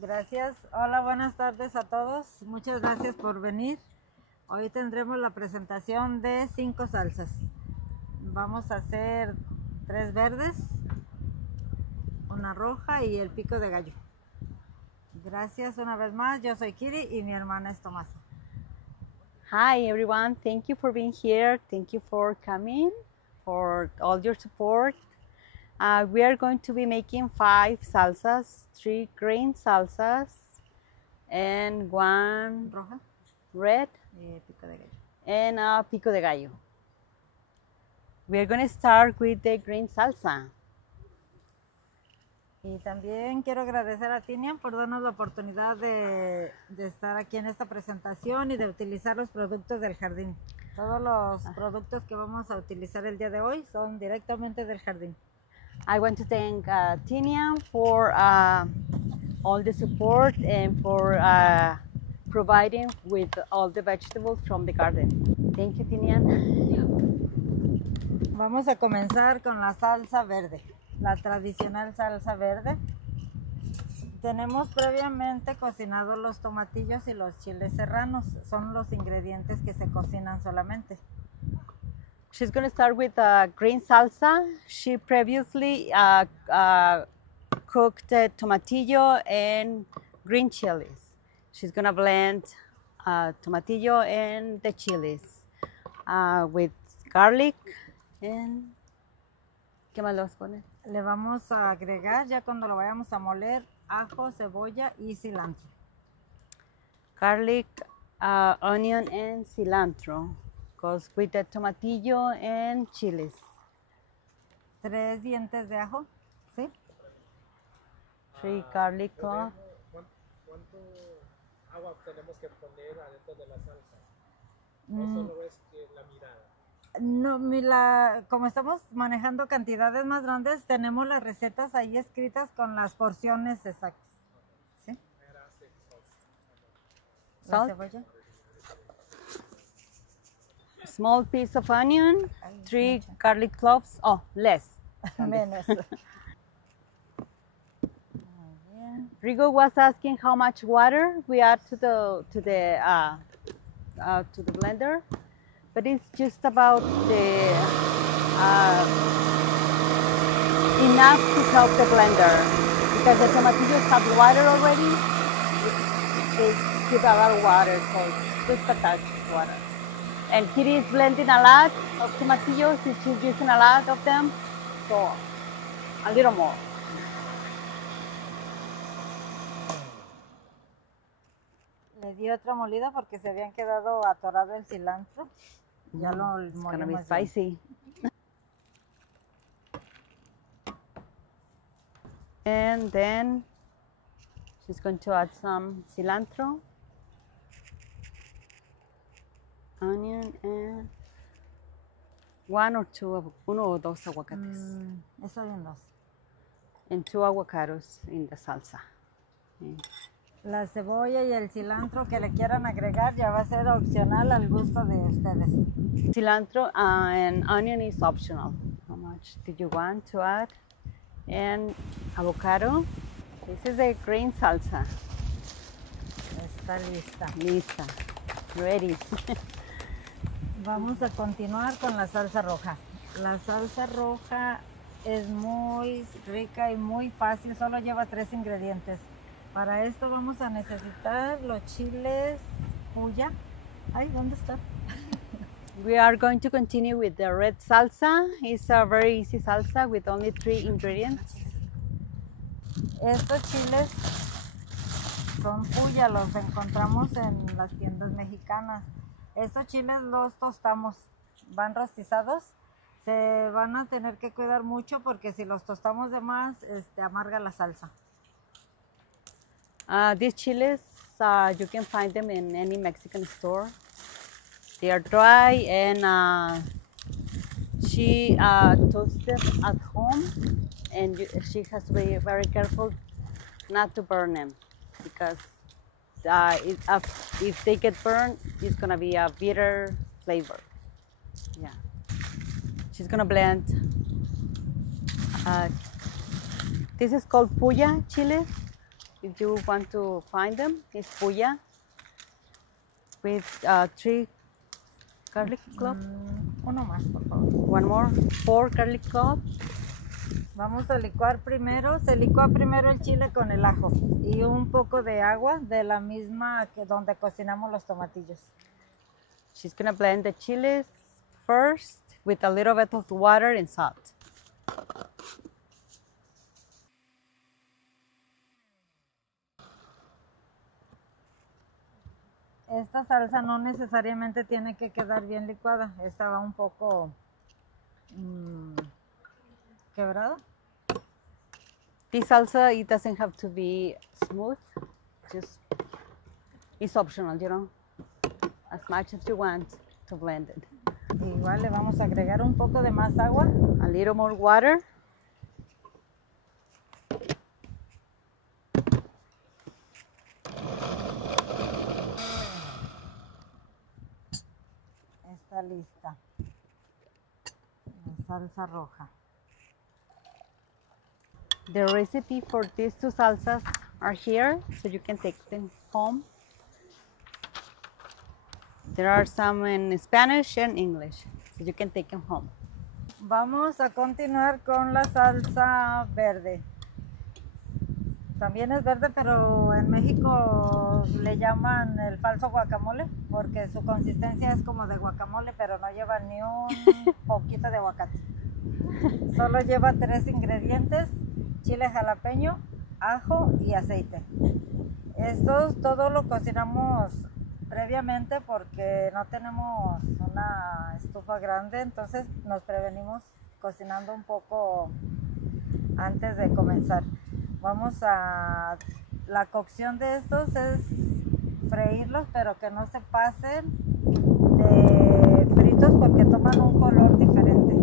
Gracias. Hola, buenas tardes a todos. Muchas gracias por venir. Hoy tendremos la presentación de 5 salsas. Vamos a hacer 3 verdes, una roja y el pico de gallo. Gracias una vez más. Yo soy Kiri y mi hermana es Tomasa. Hi everyone, thank you for being here. Thank you for coming, for all your support. We are going to be making 5 salsas, 3 green salsas and 1 Roja red y pico de gallo. and a pico de gallo. We are going to start with the green salsa. Y también quiero agradecer a Tinian por darnos la oportunidad de estar aquí en esta presentación y de utilizar los productos del jardín. Todos los productos que vamos a utilizar el día de hoy son directamente del jardín. I want to thank Tinian for all the support and for providing with all the vegetables from the garden. Thank you, Tinian. Vamos a comenzar con la salsa verde, la tradicional salsa verde. Tenemos previamente cocinado los tomatillos y los chiles serranos, son los ingredientes que se cocinan solamente. She's going to start with green salsa. She previously cooked the tomatillo and green chilies. She's going to blend tomatillo and the chilies with garlic and... ¿Qué más le vas a poner? Le vamos a agregar, ya cuando lo vayamos a moler, ajo, cebolla y cilantro. Garlic, onion and cilantro goes with the tomatillo and chilies. 3 dientes de ajo, ¿sí? 3 garlic cloves. ¿Cuánto agua tenemos que poner adentro de la salsa? ¿O solo es que la mirada? No, como estamos manejando cantidades más grandes, tenemos las recetas ahí escritas con las porciones exactas. ¿Sí? La Salt. cebolla. Small piece of onion, 3 garlic cloves. Oh, less. Menos. Muy bien. Rigo was asking how much water we add to the blender, but it's just about enough to help the blender because the tomatillos have water already. They give a lot of water, so just a touch of water. And Kitty is blending a lot of tomatillos. She's using a lot of them, so a little more. Le di otra molida porque se habían quedado atorado el cilantro. Ya lo It's gonna be molimos bien. spicy. And then she's going to add some cilantro, onion, and uno o dos aguacates, Eso bien dos. and 2 avocados in the salsa. And La cebolla y el cilantro que le quieran agregar ya va a ser opcional al gusto de ustedes. cilantro and onion is optional. How much did you want to add? And avocado. This is a green salsa. Está lista. Lista. Ready. Vamos a continuar con la salsa roja. La salsa roja es muy rica y muy fácil, solo lleva 3 ingredientes. Para esto vamos a necesitar los chiles puya. Ay, ¿dónde está? We are going to continue with the red salsa. It's a very easy salsa with only 3 ingredients. Estos chiles son puya, los encontramos en las tiendas mexicanas. Estos chiles los tostamos, van rostizados. Se van a tener que cuidar mucho porque si los tostamos de más, amarga la salsa. These chiles, you can find them in any Mexican store. They are dry and she toasted at home, and she has to be very careful not to burn them because if they get burned, it's gonna be a bitter flavor. Yeah, she's gonna blend. This is called puya chile. if you want to find them, is puya with 3 garlic cloves. Uno más, por favor. One more, 4 garlic cloves. Vamos a licuar primero, se licúa primero el chile con el ajo y un poco de agua de la misma que donde cocinamos los tomatillos. She's gonna blend the chiles first with a little bit of water and salt. Esta salsa no necesariamente tiene que quedar bien licuada, esta va un poco quebrada. This salsa, it doesn't have to be smooth, just it's optional, you know, as much as you want to blend it. Igual le vamos a agregar un poco de más agua. A little more water. Está lista la salsa roja. The recipe for these 2 salsas are here, so you can take them home. There are some in Spanish and English, so you can take them home. Vamos a continuar con la salsa verde. También es verde, pero en México le llaman el falso guacamole porque su consistencia es como de guacamole, pero no lleva ni un poquito de aguacate. Solo lleva 3 ingredientes: chile jalapeño, ajo y aceite. Esto todo lo cocinamos previamente porque no tenemos una estufa grande, entonces nos prevenimos cocinando un poco antes de comenzar. La cocción de estos es freírlos, pero que no se pasen de fritos porque toman un color diferente.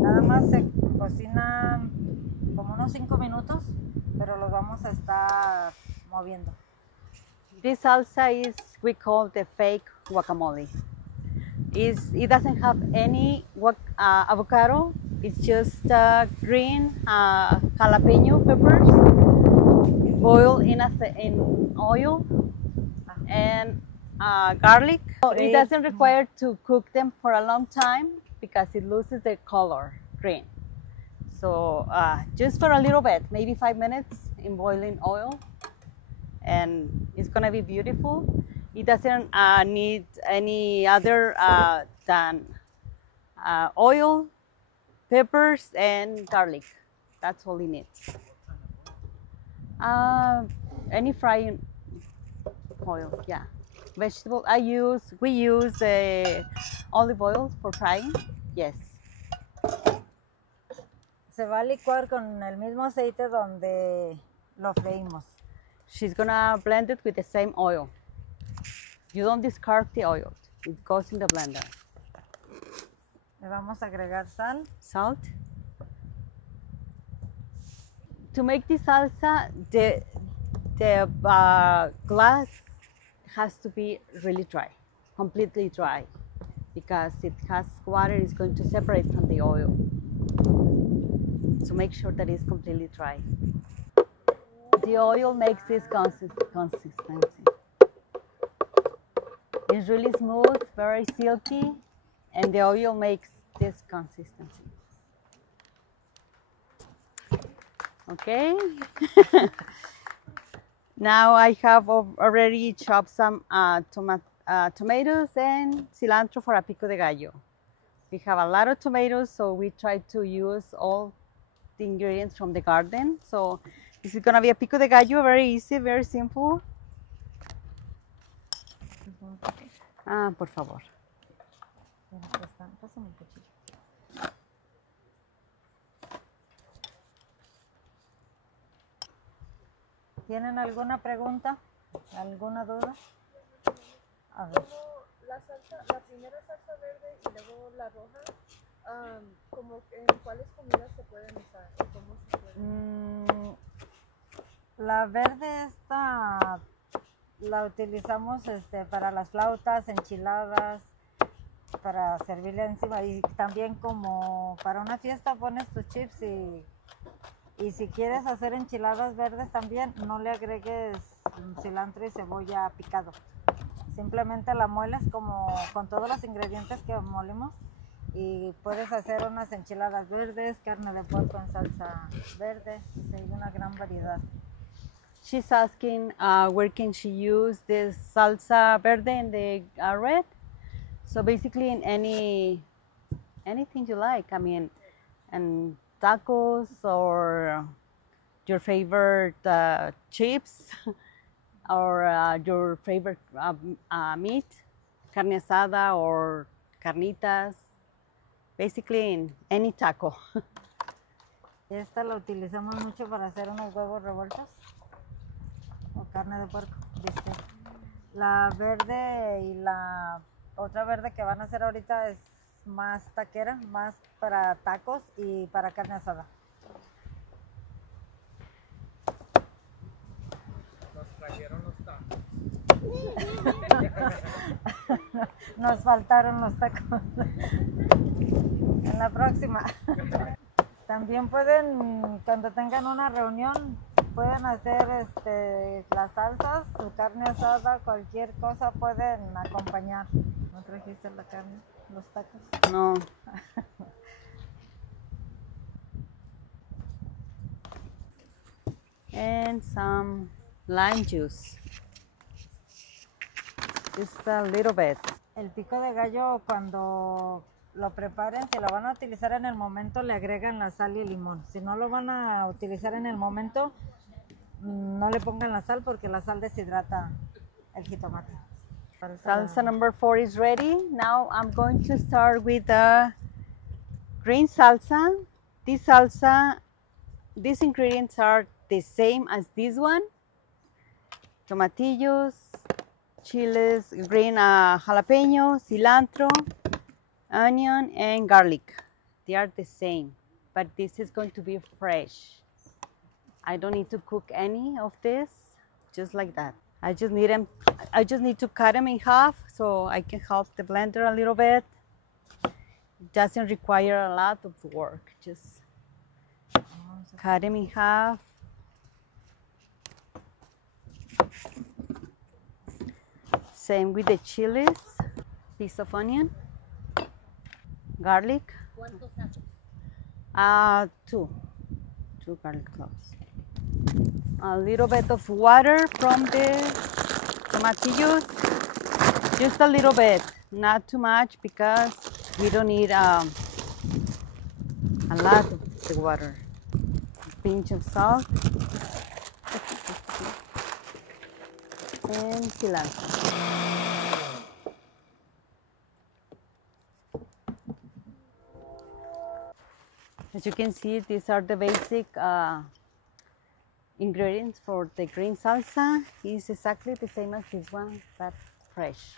Nada más se cocinan como unos 5 minutos, pero los vamos a estar moviendo. This salsa is, we call the fake guacamole. It doesn't have any avocado. It's just green jalapeno peppers boiled in oil and garlic. It doesn't require to cook them for a long time because it loses the color, green. So just for a little bit, maybe 5 minutes in boiling oil, and it's gonna be beautiful. It doesn't need any other than oil, peppers, and garlic. That's all it needs. Any frying oil, yeah. Vegetable, we use olive oil for frying, yes. Se va a licuar con el mismo aceite donde lo freímos. She's gonna blend it with the same oil. You don't discard the oil, it goes in the blender. Le vamos a agregar sal. Salt. To make this salsa, the glass has to be really dry, completely dry, because it has water, it's going to separate from the oil. So make sure that it's completely dry. The oil makes this consistency. It's really smooth, very silky, and the oil makes this consistency. Okay. Now I have already chopped some tomatoes and cilantro for a pico de gallo. We have a lot of tomatoes, so we try to use all the ingredients from the garden. So this is gonna be a pico de gallo, very easy, very simple. Por favor. Pásame el cuchillo. ¿Tienen alguna pregunta? ¿Alguna duda? A ver. La primera salsa verde y luego la roja, como en cuáles comidas se pueden usar o cómo se pueden. La verde esta la utilizamos para las flautas, enchiladas, para servirle encima, y también como para una fiesta pones tus chips y Y si quieres hacer enchiladas verdes también, no le agregues cilantro y cebolla picado. Simplemente la mueles como con todos los ingredientes que molimos y puedes hacer unas enchiladas verdes, carne de puerco en salsa verde, hay una gran variedad. She's asking where can she use this salsa verde and the red. So basically in anything you like. I mean, and tacos or your favorite chips or your favorite meat, carne asada or carnitas. Basically in any taco. Esta la utilizamos mucho para hacer unos huevos revueltos o carne de puerco, ¿viste? La verde y la otra verde que van a hacer ahorita es más taquera, más para tacos y para carne asada. Nos trajeron los tacos. Nos faltaron los tacos. En la próxima. También pueden, cuando tengan una reunión, pueden hacer las salsas, su carne asada, cualquier cosa pueden acompañar. ¿No trajiste la carne, los tacos? No. And some lime juice. Just a little bit. El pico de gallo, cuando lo preparen, si lo van a utilizar en el momento, le agregan la sal y el limón. Si no lo van a utilizar en el momento, no le pongan la sal porque la sal deshidrata el jitomate. Salsa number 4 is ready. Now I'm going to start with the green salsa. This salsa, these ingredients are the same as this one. Tomatillos, chiles, green jalapeno, cilantro, onion, and garlic. They are the same, but this is going to be fresh. I don't need to cook any of this, just like that. I just need to cut them in half so I can help the blender a little bit. It doesn't require a lot of work. Just cut them in half. Same with the chilies, piece of onion, garlic. Two garlic cloves. A little bit of water from the tomatillos, just a little bit, not too much because we don't need a lot of the water. A pinch of salt and cilantro. As you can see, these are the basic ingredients for the green salsa. It's exactly the same as this one, but fresh.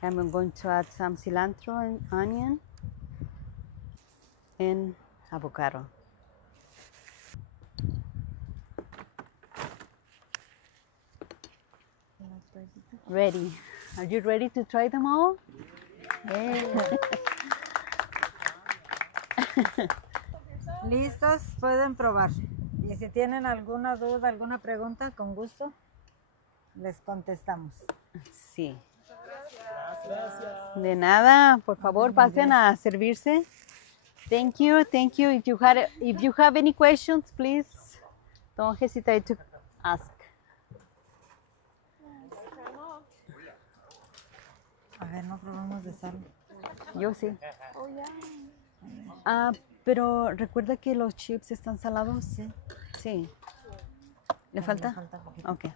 I'm going to add some cilantro and onion and avocado. Ready. Are you ready to try them all? Listos, pueden probar. Y si tienen alguna duda, alguna pregunta, con gusto les contestamos. Sí. Gracias. De nada, por favor, pasen a servirse. Thank you, thank you. If you have any questions, please don't hesitate to ask. A ver, no probamos de sal. Yo sí. Oh, yeah. Pero recuerda que los chips están salados. Sí. Sí. ¿Le falta? Le falta poquito. Ok.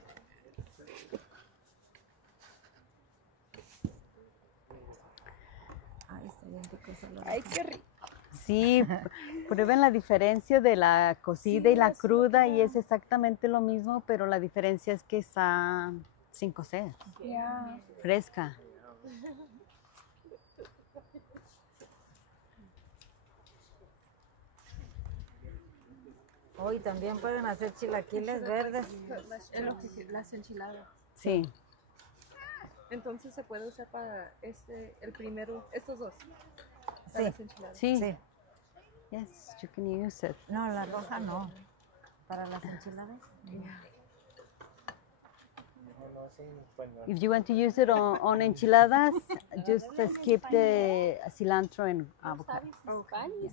Ay, está bien rico salado. Ay, qué rico. Sí, prueben la diferencia de la cocida y la cruda y es exactamente lo mismo, pero la diferencia es que está sin cocer, Yeah. fresca. Hoy también pueden hacer chilaquiles verdes. Las enchiladas. Sí, Entonces se puede usar para el primero, estos dos. Para Sí. las enchiladas. sí. Sí. Yes, you can use it. No, la roja no. Para las enchiladas. No, es un pañuelo. If you want to use it on enchiladas, just skip the cilantro and avocado. ¿Sabes Spanish?